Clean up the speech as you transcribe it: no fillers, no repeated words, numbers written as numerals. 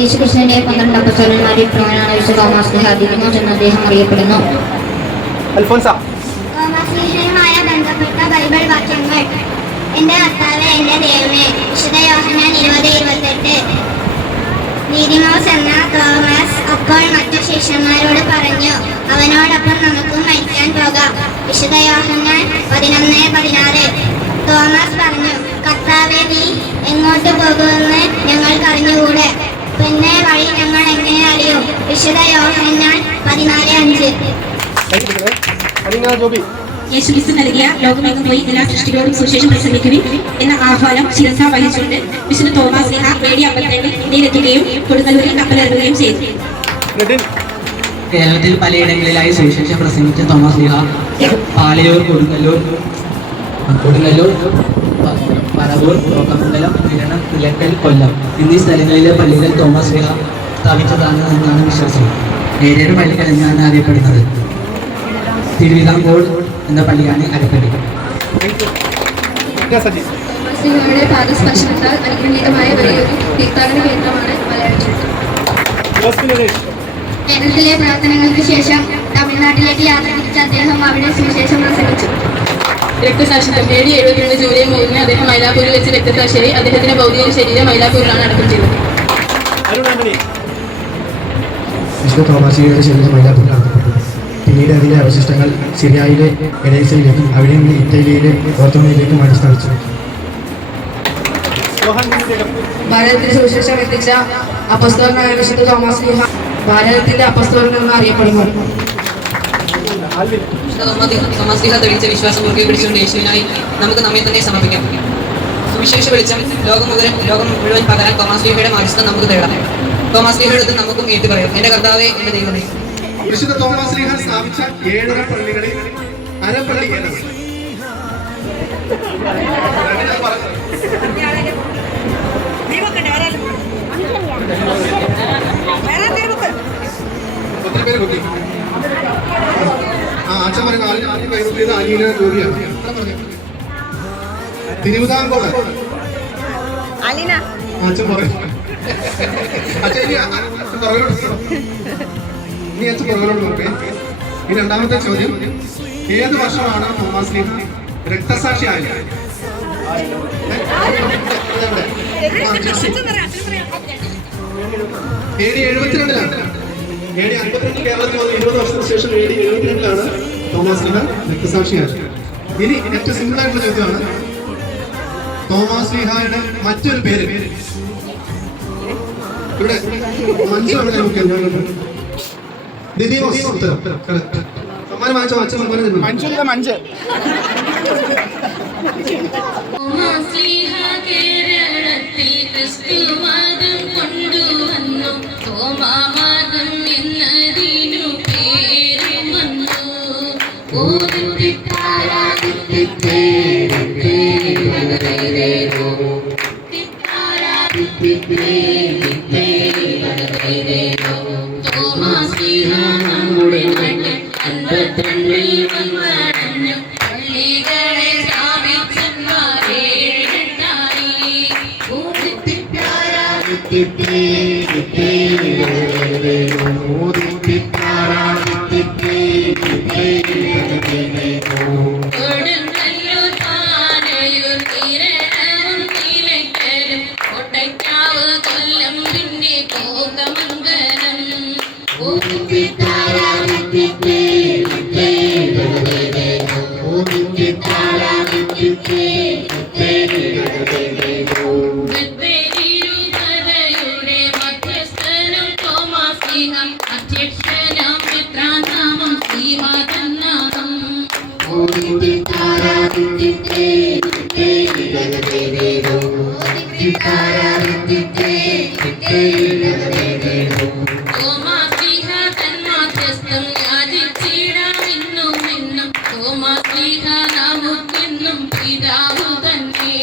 യേശുക്രിസ്തുവിന്റെ 12 അപ്പോസ്തലന്മാരിൽ പ്രധാനനാണ് വിശുദ്ധ തോമസ് സ്ലീഹ ദിദിമോസ് എന്ന് അദ്ദേഹം അറിയപ്പെടുന്നു. തോമാസ്ലീഹയുമായി ബന്ധപ്പെട്ട ബൈബിൾ വാക്യങ്ങൾ. എന്റെ കർത്താവേ, എന്റെ ദൈവമേ. വിശുദ്ധ യോഹന്നാൻ 20:28. ദിദിമോസ് എന്ന തോമസ് അപ്പോൾ മറ്റു ശിഷ്യന്മാരോട് പറഞ്ഞു, അവനോടൊപ്പം നമുക്കും മരിക്കാൻ പോകാം. വിശുദ്ധ യോഹന്നാൻ 11:16. തോമസ് പറഞ്ഞു, കർത്താവേ, നീ എങ്ങോട്ട് പോകുമെന്ന് ഞങ്ങൾക്ക് അറിഞ്ഞുകൂടെ, പിന്നെ വഴി ഞങ്ങൾ എങ്ങനെ അറിയും? വിശുദ്ധ യോഹന്നാൻ 14:5. യേശുക്രിസ്തു നൽകിയ ലോകമെങ്ങും പോയി എല്ലാ സൃഷ്ടികളോടും സുവിശേഷം പ്രസംഗിക്കുവിൻ എന്ന ആഹ്വാനം ശിരസ വഹിച്ചുകൊണ്ട് വിശുദ്ധ തോമസ് സ്ലീഹ AD 52 ഇന്ത്യയിലെത്തുകയും കൊടുങ്ങല്ലൂരിൽ കപ്പലിറങ്ങുകയും ചെയ്തു. കേരളത്തിൽ പലയിടങ്ങളിലായി സുവിശേഷം പ്രസംഗിച്ച തോമസ് സ്ലീഹ പാലയൂർ, കൊടുങ്ങല്ലൂർ, പറവൂർ, കോക്കമംഗലം, നിരണം, നിലക്കൽ, കൊല്ലം എന്നീ സ്ഥലങ്ങളിലെ പള്ളികൾ തോമസ് സ്ലീഹ സ്ഥാപിച്ചതാണ് എന്നാണ് വിശ്വാസം. ഏഴേഴ് പള്ളികൾ എന്നാണ് അറിയപ്പെടുന്നത്. തിരുവിതാംകൂർ എന്ന പള്ളിയാണ് അരപ്പള്ളി. തോമസ്ലീഹയുടെ പാദസ്പർശനത്താൽ അനുഗ്രഹീതമായ വലിയൊരു തീർത്ഥാടന കേന്ദ്രമാണ് മലയാളം. കേരളത്തിലെ പ്രവർത്തനങ്ങൾക്ക് ശേഷം തമിഴ്നാട്ടിലേക്ക് യാത്ര തിരിച്ച അദ്ദേഹം അവിടെ സുവിശേഷം പ്രസംഗിച്ചു. രക്തസാക്ഷിത്വം. AD 72 ജൂലൈ 3 അദ്ദേഹം മൈലാപ്പൂരിൽ വെച്ച് രക്തസാക്ഷിയായി. അദ്ദേഹത്തിന്റെ ഭൗതിക ശരീരം മൈലാപ്പൂരിലാണ് അടക്കം ചെയ്തത്. വിശുദ്ധ തോമാസ്ലീഹയുടെ ശരീരം മൈലാപ്പൂരിൽ അടക്കപ്പെട്ടു. പിന്നീട് അതിന്റെ അവശിഷ്ടങ്ങൾ സിറിയയിലെ എഡേസയിലേക്കും അവിടെ നിന്ന് ഇറ്റലിയിലെ ഓർത്തോമയിലേക്കും അടിസ്ഥാനിച്ചു. ഭാരതത്തിൽ സുവിശേഷം എത്തിച്ച അപ്പസ്തോലനായ വിശുദ്ധ തോമസ് സ്ലീഹ ഭാരതത്തിന്റെ അപ്പസ്തോലൻ എന്ന് അറിയപ്പെടുന്നു. തോമസ് സ്ലീഹ തെളിയിച്ച വിശ്വാസം മുറുകെ പിടിച്ചുകൊണ്ട് യേശുവിനായി നമുക്ക് നമ്മെ തന്നെ സമർപ്പിക്കാം. സുവിശേഷ വെളിച്ചം ലോകം മുഴുവൻ പകരാൻ തോമസ് സ്ലീഹയുടെ മാധ്യസ്ഥം നമുക്ക് തേടാം. തോമസ് സ്ലീഹയുടെ നമുക്കും ഏറ്റുപറയാം, എന്റെ കർത്താവേ, എന്റെ ദൈവമേ. വിശുദ്ധ തോമസ് സ്ലീഹ സ്ഥാപിച്ച 7 പള്ളികളിൽ അരപ്പള്ളി എന്നത് അച്ഛൻ പറയുന്ന ആദ്യം കൈകൊട്ടിയത് അലീന ജോലിയാണ്. തിരുവിതാംകൂർ അച്ഛൻ പറയും. അച്ഛൻ ഇനി അച്ഛൻ പുറകിലോട്ട് നോക്കേ. ഈ രണ്ടാമത്തെ ചോദ്യം, ഏത് വർഷമാണ് തോമസ് സ്ലീഹ രക്തസാക്ഷിയായത്? AD 72 AD 52 കേരളത്തിൽ വന്ന് 20 വർഷത്തിന് ശേഷം AD 72 തോമസ് സ്ലീഹ രക്തസാക്ഷിയായത്. ഇനി ഏറ്റവും സിമ്പിൾ ആയിട്ടുള്ള ചോദ്യമാണ്, തോമസ് സ്ലീഹയുടെ മറ്റൊരു പേര്. ഇവിടെ മഞ്ജു അവിടെ നോക്കിയാൽ ദിദിമോസ്. ഉത്തരം കറക്റ്റ്. സമ്മാനം വാങ്ങിച്ചോ? അച്ഛൻ സമ്മാനം തരുന്നു. കേരളത്തിൽ ക്രിസ്തു മതം കൊണ്ടുവന്നു. തോമാമതം എന്നതിനു പേര് വന്നു. തോമസ് സ്ലീഹ നമ്മുടെ നാട്ടിൽ 52 വന്നടഞ്ഞു. പള്ളികളെ കൊടുങ്ങല്ലൂർ, പാലയൂർ, നിരണം, നിലയ്ക്കലും, കോട്ടയ്ക്കാവ്, കൊല്ലം, പിന്നെ കോതമംഗലം. അധ്യക്ഷനാം പിത്രാനാമം സ്ലീഹ തന്നാമം. തോമസ് സ്ലീഹ തന്മാധ്യസ്ഥം യാചിച്ചിടാം എന്നും എന്നും. തോമസ് സ്ലീഹ നമുക്കെന്നും പിതാവു തന്നെ.